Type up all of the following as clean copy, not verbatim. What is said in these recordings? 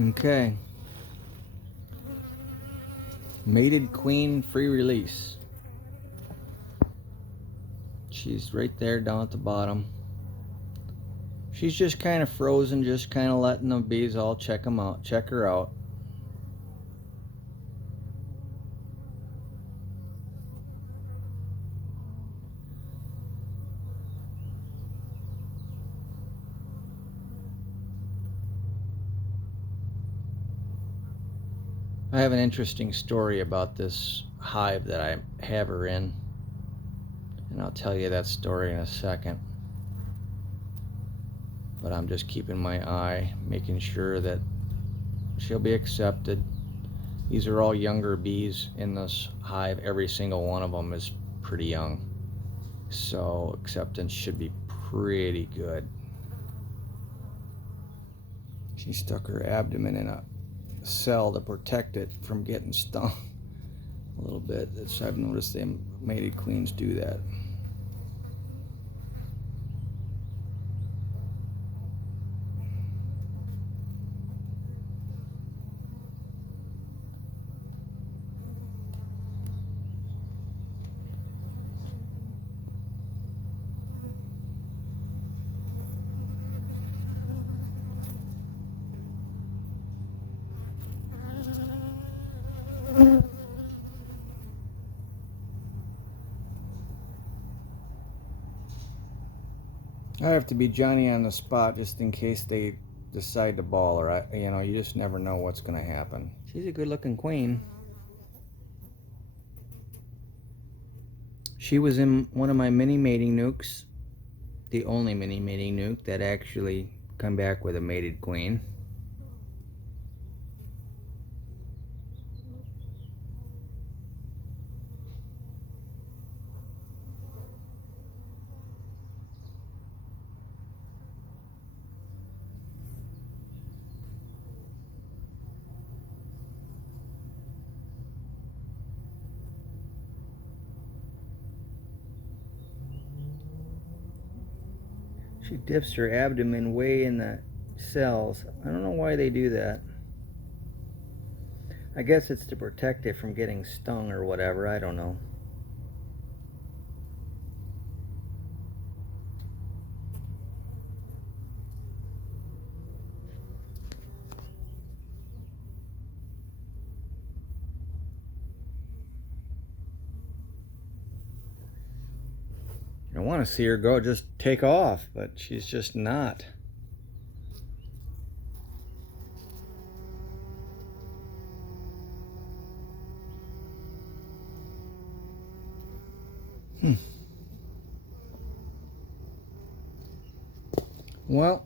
Okay. Mated queen free release. She's right there down at the bottom. She's just kind of frozen, just kind of letting the bees all check her out. I have an interesting story about this hive that I have her in, and I'll tell you that story in a second. But I'm just keeping my eye, making sure that she'll be accepted. These are all younger bees in this hive. Every single one of them is pretty young, so acceptance should be pretty good. She stuck her abdomen in a cell to protect it from getting stung a little bit. I've noticed them mated queens do that. I have to be Johnny on the spot just in case they decide to ball her. You just never know what's going to happen. She's a good-looking queen. She was in one of my mini mating nukes, the only mini mating nuke that actually come back with a mated queen. She dips her abdomen way in the cells. I don't know why they do that. I guess it's to protect it from getting stung or whatever. I don't know. I want to see her go just take off, but she's just not. Well,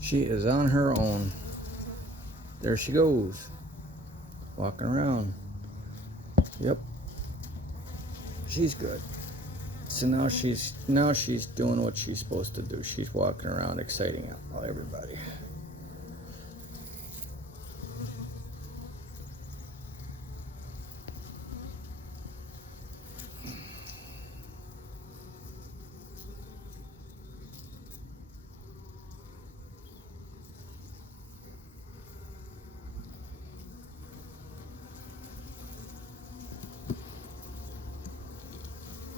she is on her own. There she goes, walking around. Yep, she's good. So now she's doing what she's supposed to do. She's walking around, exciting everybody.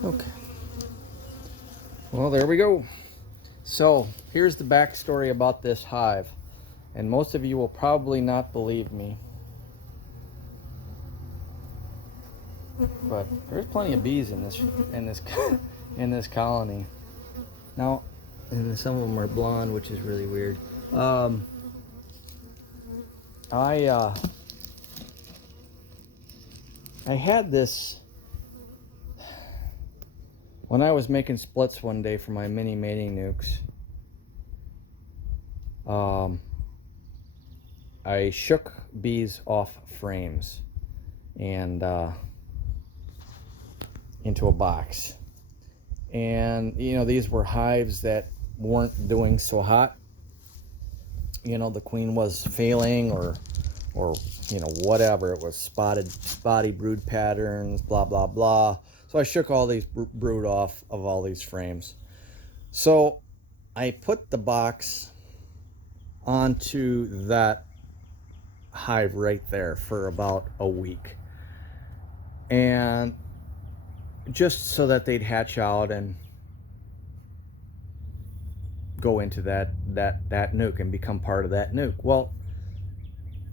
Okay. Well, there we go. So here's the backstory about this hive, and most of you will probably not believe me, but there's plenty of bees in this in this colony. Now, and some of them are blonde, which is really weird. I had this when I was making splits one day for my mini mating nukes. I shook bees off frames and into a box, and these were hives that weren't doing so hot. The queen was failing, or whatever. It was spotty brood patterns, blah blah blah. So I shook all these brood off of all these frames. So I put the box onto that hive right there for about a week, and just so that they'd hatch out and go into that nuke and become part of that nuke. Well,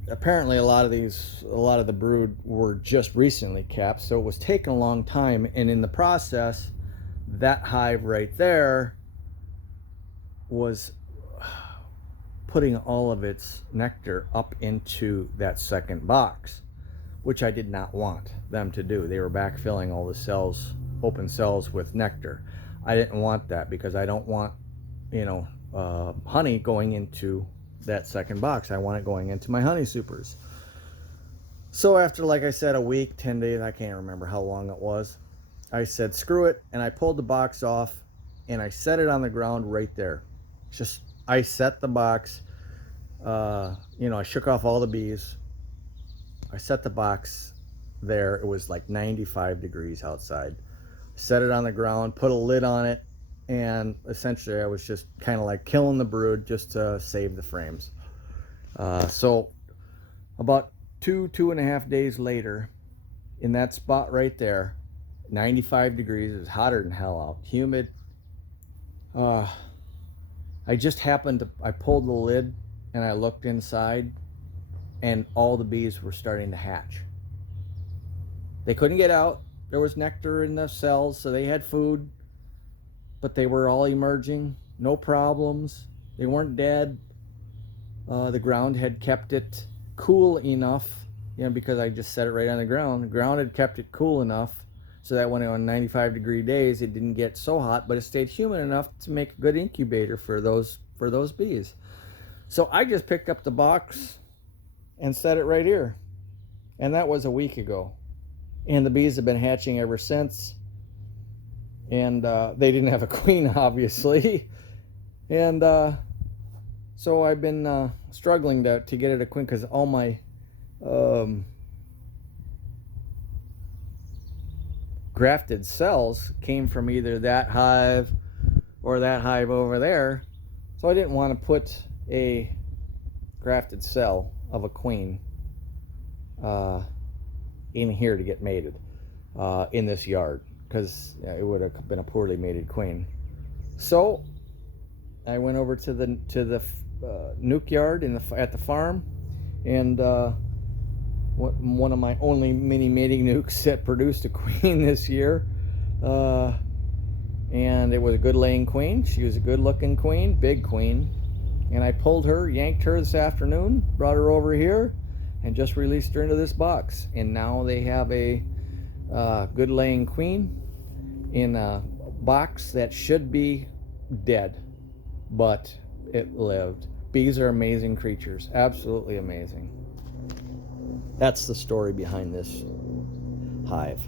apparently a lot of the brood were just recently capped, so it was taking a long time, and in the process that hive right there was putting all of its nectar up into that second box, which I did not want them to do. They were backfilling all the cells, open cells, with nectar. I didn't want that because I don't want, honey going into that second box. I want it going into my honey supers. So after, like I said, a week, 10 days, I can't remember how long it was, I said, screw it, and I pulled the box off and I set it on the ground right there. I set the box, I shook off all the bees. I set the box there. It was like 95 degrees outside. Set it on the ground, put a lid on it, and essentially I was just kind of like killing the brood just to save the frames. So about 2.5 days later, in that spot right there, 95 degrees, it was hotter than hell out, humid. I just happened to, I pulled the lid and I looked inside, and all the bees were starting to hatch. They couldn't get out. There was nectar in the cells, so they had food, but they were all emerging, no problems. They weren't dead. The ground had kept it cool enough, because I just set it right on the ground. The ground had kept it cool enough so that when it on 95-degree days, it didn't get so hot, but it stayed humid enough to make a good incubator for those bees. So I just picked up the box and set it right here, and that was a week ago. And the bees have been hatching ever since, and they didn't have a queen, obviously, and so I've been struggling to get it a queen, because all my grafted cells came from either that hive or that hive over there, so I didn't want to put a grafted cell of a queen in here to get mated in this yard, because it would have been a poorly mated queen. So I went over to the nuke yard at the farm, and one of my only mini mating nukes that produced a queen this year, and it was a good laying queen. She was a good looking queen, big queen, and I pulled her, yanked her this afternoon, brought her over here, and just released her into this box. And now they have a good laying queen in a box that should be dead, but it lived. Bees are amazing creatures, absolutely amazing. That's the story behind this hive.